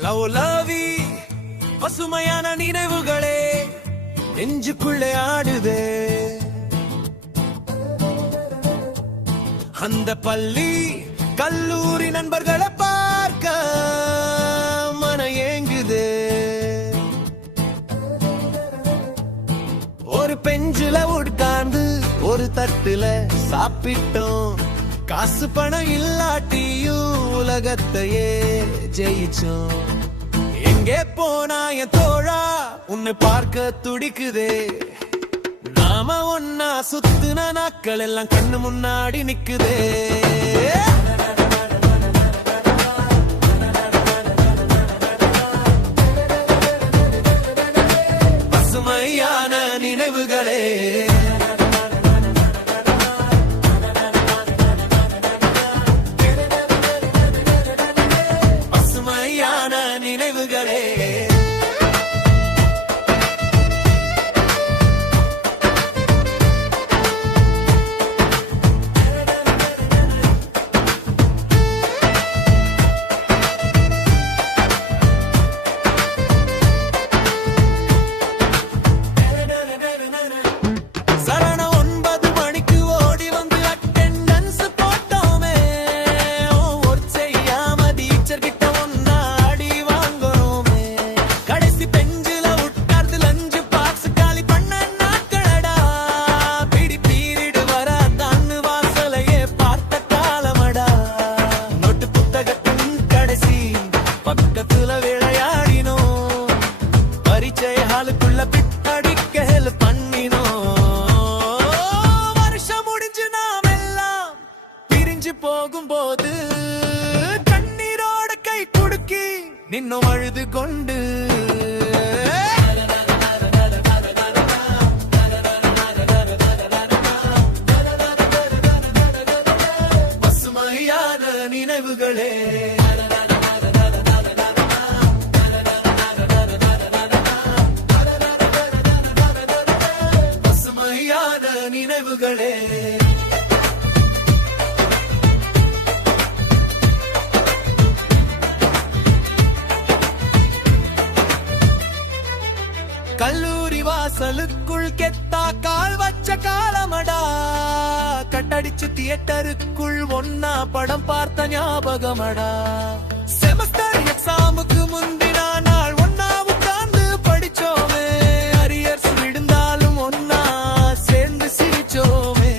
லவ்லாவி பசுமையான நினைவுகளே நெஞ்சுக்குள்ளே ஆடுதே. அந்த பள்ளி கல்லூரி நண்பர்களை பார்க்க மன ஏங்குதே. ஒரு பெஞ்சில உட்கார்ந்து ஒரு தட்டுல சாப்பிட்டோம். காசு பணம் இல்லாட்டியும் உலகத்தையே ஜெயிச்சோம். எங்கே போனா என் தோழா உன்னை பார்க்க துடிக்குதே. நாம ஒன்னா சுத்துன நாட்கள் எல்லாம் கண்ணு முன்னாடி நிக்குதே. பசுமையான நினைவுகளே பசுமையான நினைவுகளே. போகும்போது கண்ணீரோட கை குடுக்கி நின்னும் அழுது கொண்டு பசுமையான நினைவுகளே பசுமையான நினைவுகளே. கல்லூரி வாசலுக்குள் கெத்தா கால் வச்ச காலமடா. கட்டடிச்சு தியேட்டருக்குள் ஒன்னா படம் பார்த்த ஞாபகமடா. செமஸ்டர் எக்ஸாமுக்கு முந்தினா நாள் ஒன்னா உட்கார்ந்து படிச்சோமே. அரியர்ஸ் விழுந்தாலும் ஒன்னா சேர்ந்து சிரிச்சோமே.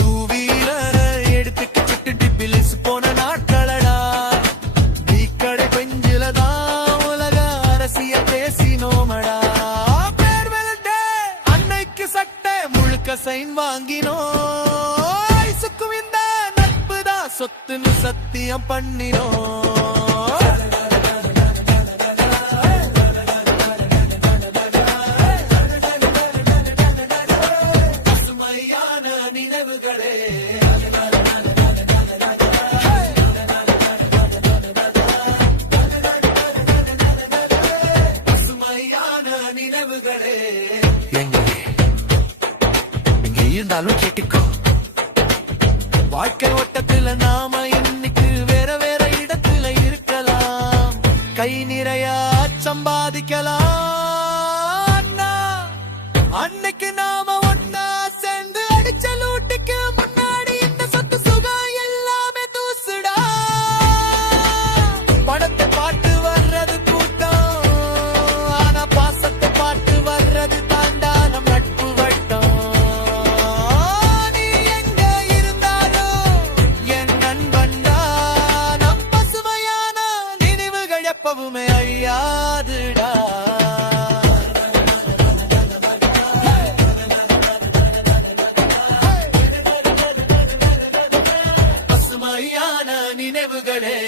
டூவீலர் எடுத்துக்கிட்டு டிபிலிஸ் போன நாட்களடா. டீக்கடை பெஞ்சிலதான் உலக அரசியல் பேசினோமடா. சைன் வாங்கினோம். சுக்கும் இந்த நட்புதான் சொத்துன்னு சத்தியம் பண்ணினோம். பசுமையான நினைவுகளே பசுமையான நினைவுகளே. இருந்தாலும் கேட்டுக்கோ, வாழ்க்கை ஓட்டத்துல நாம இன்னைக்கு வேற வேற இடத்துல இருக்கலாம். கை நிறைய சம்பாதிக்கலாம். அன்னைக்கு நாம ஒன்னா சேர்ந்து அடிச்ச லூட்டுக்கு முன்னாடி இந்த சொத்து சுகம் எல்லாமே தூசுடா. பணத்தை பாட்டு வர்றது கூட்டம், ஆனா பாசத்தை பாட்டு வர்றது தாண்டா நம் நட்பு வட்டம். எப்பவுமே அழியாதுடா. பசுமையான நினைவுகளே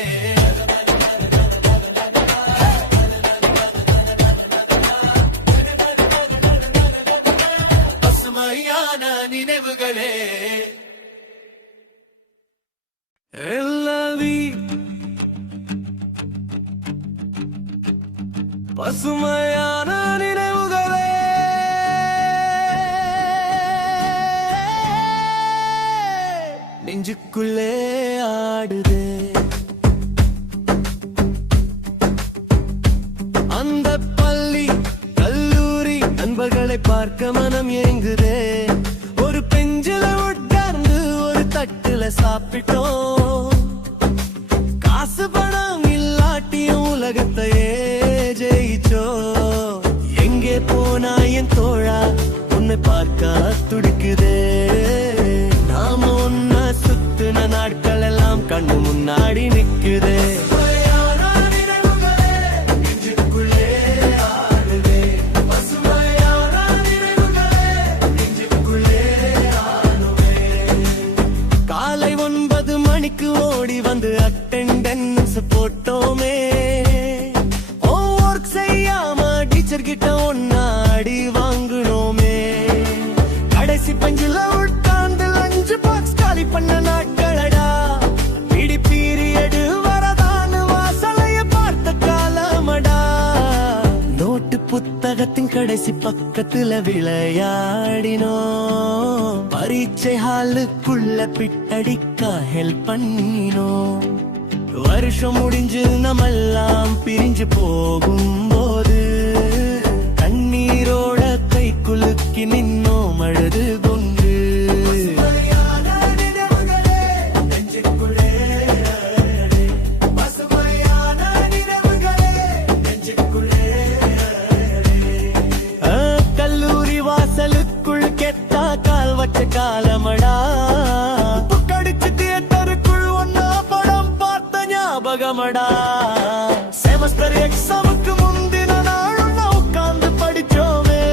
பசுமையான நினைவுகளே. பசுமையான நினைவுகளே நெஞ்சுக்குள்ளே ஆடுதே. நண்பர்களை பார்க்க மனம் ஏங்குதே. ஒரு பெஞ்சில உட்கார்ந்து ஒரு தட்டுல சாப்பிட்டோம். காசு பணம் இல்லாட்டியும் உலகத்தையே ஜெயிச்சோ. எங்கே போனா என் தோழா உன்னை பார்க்க துடிக்குதே. நாம ஒன்னா சுத்துன நாட்கள் எல்லாம் கண்ணு முன்னாடி நிக்குதே. காலை 9 மணிக்கு ஓடி வந்து அட்டெண்டன்ஸ் போட்டோமே. ஒர்க் செய்யாம டீச்சர் கிட்ட ஒன்னா அடி வாங்குனோமே. கடைசி பெஞ்சில உட்கார்ந்து லஞ்ச் பாக்ஸ் காலி பண்ண நாட்களடா. பிடி பீரியடு வரதான்னு வாசலைய பார்த்த காலமடா. நோட்டு புத்தகத்தின் கடைசி பக்கத்துல விளையாடினோம். பரீட்சை ஹாலுக்குள்ள பிட்டடிக்க ஹெல்ப் பண்ணினோம். வருஷம் முடிஞ்சு நம்மெல்லாம் பிரிஞ்சு போகும்போது கண்ணீரோட கை குலுக்கி நின்னோம் அழுது கொண்டு. கல்லூரி வாசலுக்குள் கெத்தா கால் வச்ச காலமடா. கடிச்சு தியேட்டருக்குள் ஒன்னா படம் பார்த்த ஞாபகமடா. செமஸ்டர் எக்ஸாமுக்கு முந்தின நாள் ஒன்னா உட்கார்ந்து படிச்சோமே.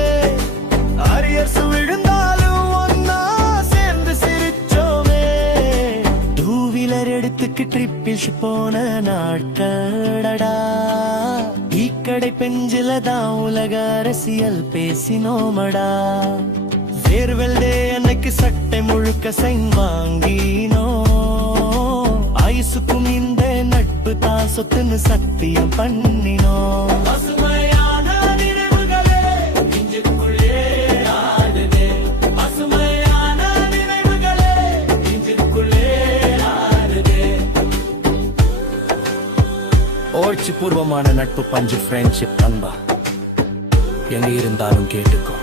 அரியர்ஸ் விழுந்தாலும் ஒன்னா சேர்ந்து சிரிச்சோமே. 2 வீலர் எடுத்துக்கு ட்ரிப்பில் போன நாட்களடா. கடை பெஞ்சில தான் உலக அரசியல் பேசினோமடா. ஃபேர்வெல் டே அன்னைக்கு சட்டை முழுக்க சைன் வாங்கினோ. ஆயுசுக்கும் இந்த நட்பு தான் சொத்துன்னு சத்தியம் பண்ணினோ. பசுமையான நினைவுகளே நெஞ்சுக்குள்ளே ஆடுதே. பசுமையான நினைவுகளே நெஞ்சுக்குள்ளே ஆடுதே. உணர்ச்சி பூர்வமான நட்பு பஞ்சு ஃப்ரெண்ட்ஷிப் நண்பா. எங்க இருந்தாலும் கேட்டுக்கோ.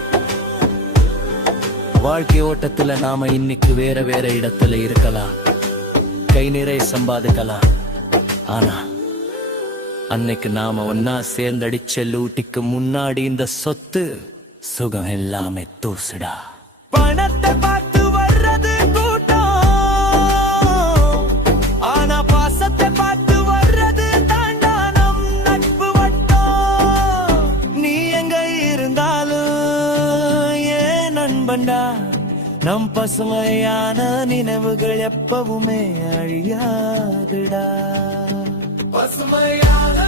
வாழ்க்கை ஓட்டத்துல நாம இன்னைக்கு வேற வேற இடத்துல இருக்கலாம். கை நிறைய சம்பாதிக்கலாம். ஆனா அன்னைக்கு நாம ஒன்னா சேர்ந்தடிச்ச லூட்டிக்கு முன்னாடி இந்த சொத்து சுகம் எல்லாமே தூசுடா. பணத்தை பார்த்து வர்றது கூட்டம். ஆனா பாசத்தை பார்த்து வர்றது தாண்டா நம் நட்பு வட்டம். நீ எங்க இருந்தாலும் ஏன் நண்பன்டா. நம் பசுமையான நினைவுகள் எப்பவுமே அழியாதுடா. பசுமையான